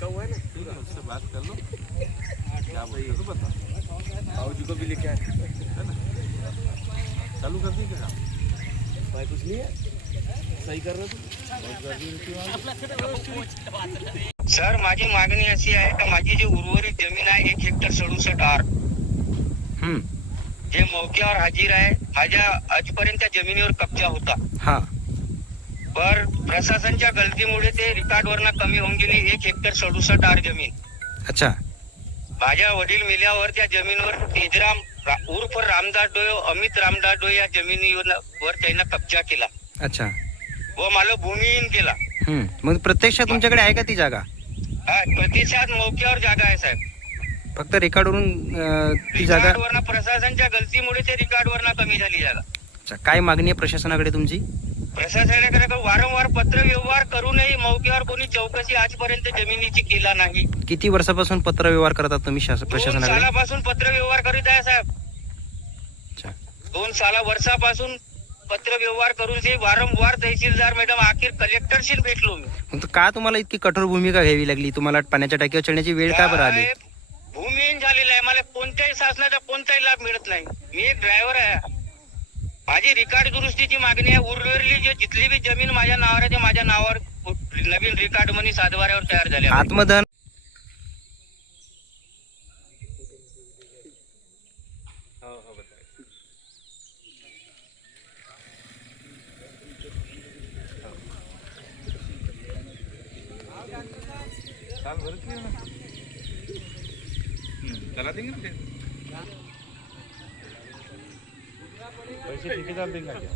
लिखा हुआ है ना, ठीक है, उससे बात कर लो, क्या बोलते हो बता। बाबूजी को भी लिखा है ना, चालू कर दी क्या? भाई? कुछ नहीं है, सही कर रहे हो सर, माझी मागणी अशी आहे की माझी जी उर्वरित जमीन आहे 1 हेक्टर 67 आर, जे मौक्यावर हाजीर आहे, माझ्या आजपर्यंत त्या जमिनीवर कब्जा होता. हा. पर प्रशासनच्या गलतीमुळे ते रिकॉर्डवरनं कमी होऊन गेली 1 हेक्टर 67 आर जमीन. अच्छा. माझ्या वडील मेल्यावर त्या जमिनीवर तेजराम उर्फ रामदास डोये, अमित रामदास डोये या जमिनीवर त्यांना कब्जा केला. अच्छा. व मला भूमिहीन केला. मग प्रत्यक्षात तुमच्याकडे आहे का ती जागा? प्रतिसाद मौक्यावर जागा आहे साहेब. फक्त रेकॉर्डवरून ती जागा? रिकॉर्डवरनं प्रशासनच्या गलतीमुळे ते रिकॉर्डवरनं कमी झाली जागा. अच्छा. काय मागणी आहे प्रशासनाकडे तुमची? प्रशासनाकडे वारंवार पत्र व्यवहार करूनही मौक्यावर कोणी चौकशी आजपर्यंत जमिनीची केला नाही. किती वर्षापासून पत्र व्यवहार करतात तुम्ही 2 प्रशासनाकडे? सालापासून पत्र व्यवहार करीत आहे साहेब. अच्छा. 2 वर्षापासून पत्र व्यवहार करून ते वारंवार तहसीलदार मॅडम अखेर कलेक्टरशी भेटलो मी. मग का तुम्हाला इतकी कठोर भूमिका घ्यावी लागली? तुम्हाला पाण्याच्या टाकीवर चढण्याची वेळ का बरं आली? भूमिहीन झालेला आहे. मला कोणत्याही शासनाचा कोणताही लाभ मिळत नाही. मी एक ड्रायव्हर आहे. माझी रिकॉर्ड दुरुस्तीची मागणी आहे. उर्वरित जे जिथली बी जमीन माझ्या नावावर आहे ते माझ्या नावावर नवीन रिकॉर्ड मनी सातबाऱ्यावर तयार झाले. आत्मदहन साल भर की है ना, चला देंगे ना फिर। पैसे ठेकेदार देंगे क्या?